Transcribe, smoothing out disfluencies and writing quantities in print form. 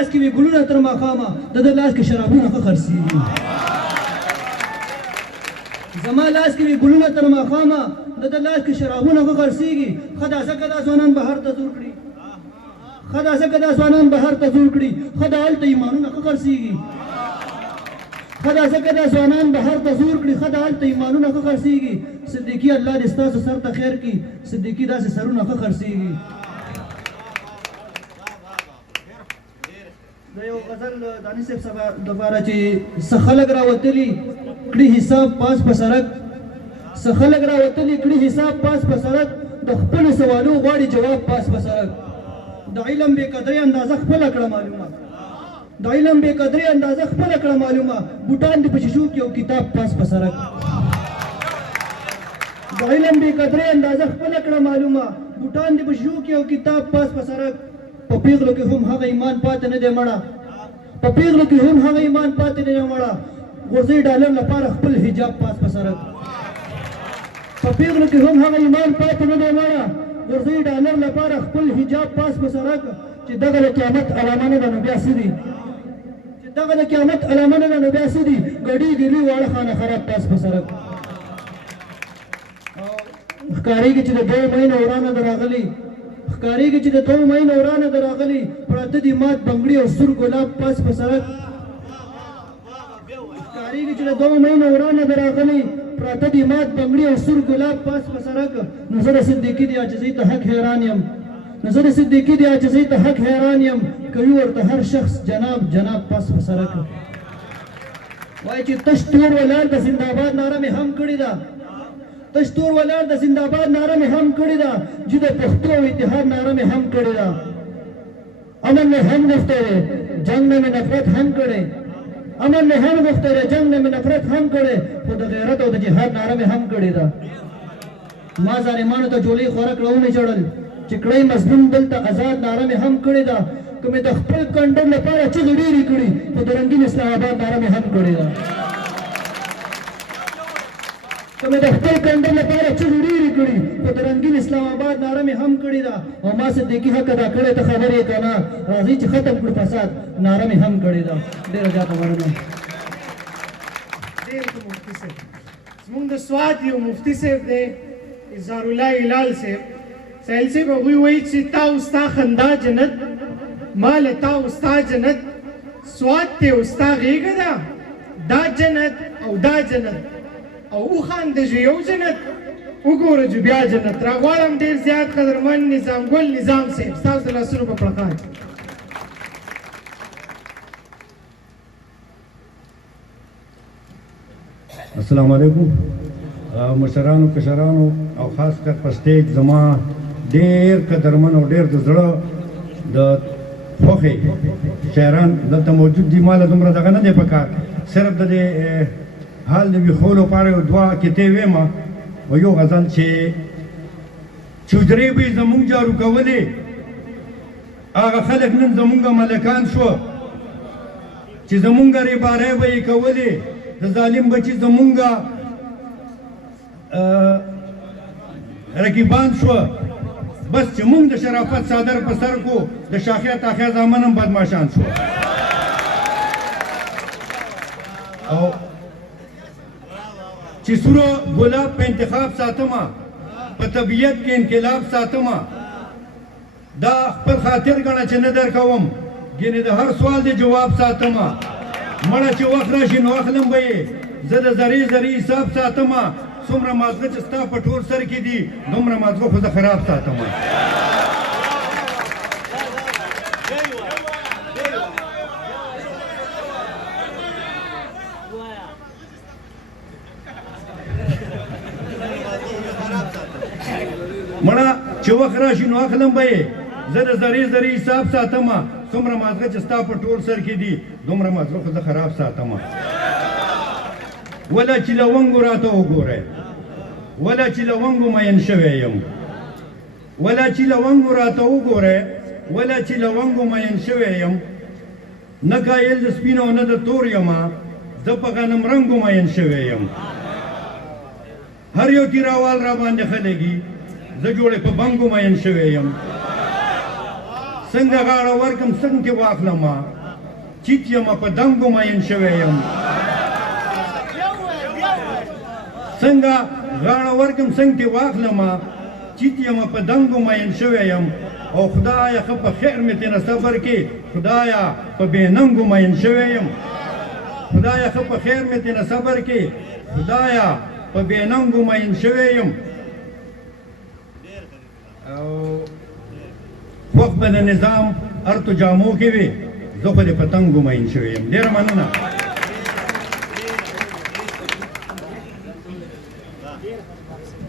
لاس کې وي ګلونه تر ماښامه د ده لاس کې شرابونه ښه خرڅېږي زما لاس کې وي ګلونه تر ماښامه د ده لاس کې شرابونه ښه خرڅېږي ښه دا ځکه دا ځوانان بهر ته زور کړي ښه دا ځکه دا ځوانان بهر ته زور کړي ښه دا هلته ایمانونه ښه خرڅېږي ښه دا ځکه دا ځوانان بهر ته زور کړي ښه دا هلته ایمانونه ښه خرڅېږي صدیقي الله دې ستاسو سر ته خیر کړي صدیقي داسې سرونه ښه خرڅېږي د یو غزل دانش صاحب سبا دپاره چې څه خلک راوتلي کړي حساب پاس په سړک څه خلک راوتلي کړي حساب پاس په سړک د خپلو سوالو غواړي جواب پاس په سړک د علم بې قدرۍ اندازه خپله کړه معلومه د علم بې قدرۍ اندازه خپله کړه معلومه بوټان دې په شیشو کې یو کتاب پاس په سړک د علم بې قدرۍ اندازه خپله کړه معلومه بوټان دې په شیشو کې یو کتاب پاس په سړک په پیغلو کې هم هغه ایمان پاتې نه دی مړه په پیغلو کې هم هغه ایمان پاتې نه دی مړه غورځئ ډالر لپاره خپل حجاب پاس په سړک په پیغلو کې هم هغه ایمان پاتې نه دی مړه غورځئ ډالر لپاره خپل حجاب پاس په سړک چې دغه د قیامت علامه نه ده نو بیا څه دي چې دغه د قیامت علامه نه ده نو بیا څه دي ګډۍ ګیلي واړه خانه خراب پاس په سړک ښکارېږي چې د 2 مهینو ورانه ده راغلي ښکارېږي چې د 2 مهینو ورانه ده راغلي پراته دي مات بنګړي او سور ګلاب پاس په سړک ښکارېږي چې د 2 مهینو ورانه ده راغلي پراته دي مات بنګړي او سور ګلاب پاس په سړک نو زه د صدیقي د عاجزۍ ته حق حیران یم نو زه د صدیقي د عاجزۍ ته حق حیران یم کوي ورته هر شخص جناب جناب پاس په سړک وایي چې تش تور ولاړ د زنده‌باد ناره مې هم کړې ده تش تور ولاړ د زنده‌باد ناره مې هم کړې ده چې د پښتو او اتحاد ناره مې هم کړې ده امن مې هم غوښتی دی جنګ نه مې نفرت هم کړی امن مې هم غوښتی دی جنګ نه مې نفرت هم کړی خو د غیرت او د جهاد ناره مې هم کړې ده ما ظالمانو ته جولۍ خوره کړه ومې چړل چې کړی مظلوم بل ته آزاد ناره مې هم کړې ده که مې د خپل کنډر لپاره چغې ډېرې کړي خو د رنګین اسلام آباد ناره مې هم کړې ده که مې د خپل کنډر لپاره چغې ډېرې کړي خو د رنګین اسلام آباد ناره مې هم کړې ده او ما صدیقي حق ادا کړی ته خبر یې که نه راځئ چې ختم کړو فساد ناره مې هم کړې ده ډېره زیاته مننه ډېر ښه مفتي صاحب زموږ د سوات یو مفتي صاحب دی اظهار الله هلال صاحب سهیل صاحب هغوی وایي چې تا او ستا خندا جنت ما له تا او ستا جنت سوات دی او ستا غېږه ده دا جنت او دا جنت او وخانده چې یو جنت وګوره چې بیا جنت راغواړم ډېر زیات قدرمن نظام ګل نظام صاحب ستاسو د لاسونو په پړقان السلام علیکم مشرانو کشرانو او خاص کر په سټیج زما ډېر قدرمن او ډېر د زړه د خوښې شاعران دلته موجود دي ما له دومره دغه نه دی پکار صرف د دې حال د ویښولو لپاره یو دوه کتې ویمه او یو غزل چې چودرې به یې زمونږ جارو کولې هغه خلک نن زمونږ ملکان شوه چې زمونږ ریبارۍ به یې کولې د ظالم بچي زمونږ رقیبان شوه بس چې مونږ د شرافت څادر په سر کو د شاخیا تاخیا زامن هم بدماشان شو او چې سوره ګلاب په انتخاب ساتمه په طبیعت کې انقلاب ساتمه دا خپل خاطر ګڼه چې نه در کوم ګینې د هر سوال د جواب ساتمه مړه چې وخت راشي نو اخلم به یې زه د ذرې ذرې حساب ساتمه څومره مازغه چې ستا په ټول سر کې دي دومره مازغه خو زه خراب ساتمه مړه چې وخت راشي نو اخلم به یې زه د ذرې ذرې حساب ساتمه څومره مازغه چې ستا په ټول سر کې دي دومره مازغه خو زه خراب ساتمه ولا چې لونګو راته وګورئ ولا چې لونګو مین شوی یم ولا چې لونګو راته وګورئ ولا چې لونګو مین شوی یم نه قایل د سپینو نه د تور یمه زه په غنم رنګو مین شوی یم هر یو تیراوال را باندې خلګي زه جوړې په بنګو مین شوی یم څنګه غاړه ورکم څنګه واخلم چیت یم په دنګو مین شوی یم څنګه غاړه ورکم څنګه واخلم چیت یم په دنګو مین شوی یم او خدایا خو په خیر مې تنه صبر کې خدایا په بیننګو مین شوی یم خدایا خو په خیر مې تنه صبر کې خدایا په بیننګو مین شوی یم او وخت به د نظام ارتو جامو کې وي زه خو د پتنګو مین شوی یم ډېره مننه